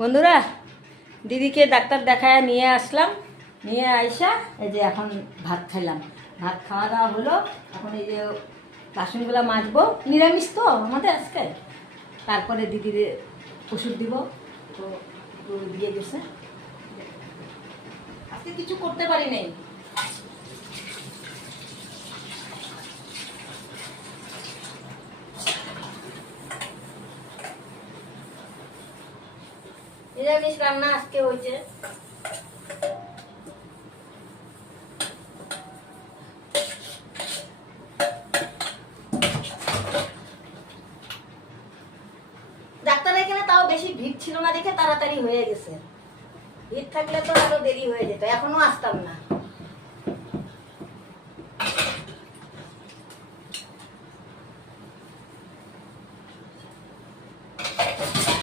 বন্ধুরা, দিদিকে ডাক্তার দেখায় নিয়ে আসলাম। নিয়ে আইসা এই যে এখন ভাত খাইলাম। ভাত খাওয়া দাওয়া হলো। এখন এই যে বাসনগুলো মাজবো, নিরামিষ তো আমাদের আজকে। তারপরে দিদির ওষুধ দিব, তো দিয়ে গেছে। আজকে কিছু করতে পারি নাই। নিরামিষ রান্না আজকে হয়েছে। ডাক্তার এখানে তাও বেশি ভিড় ছিল না দেখে তাড়াতাড়ি হয়ে গেছে। ভিড় থাকলে তো আরো দেরি হয়ে যেত, এখনো আসতাম না।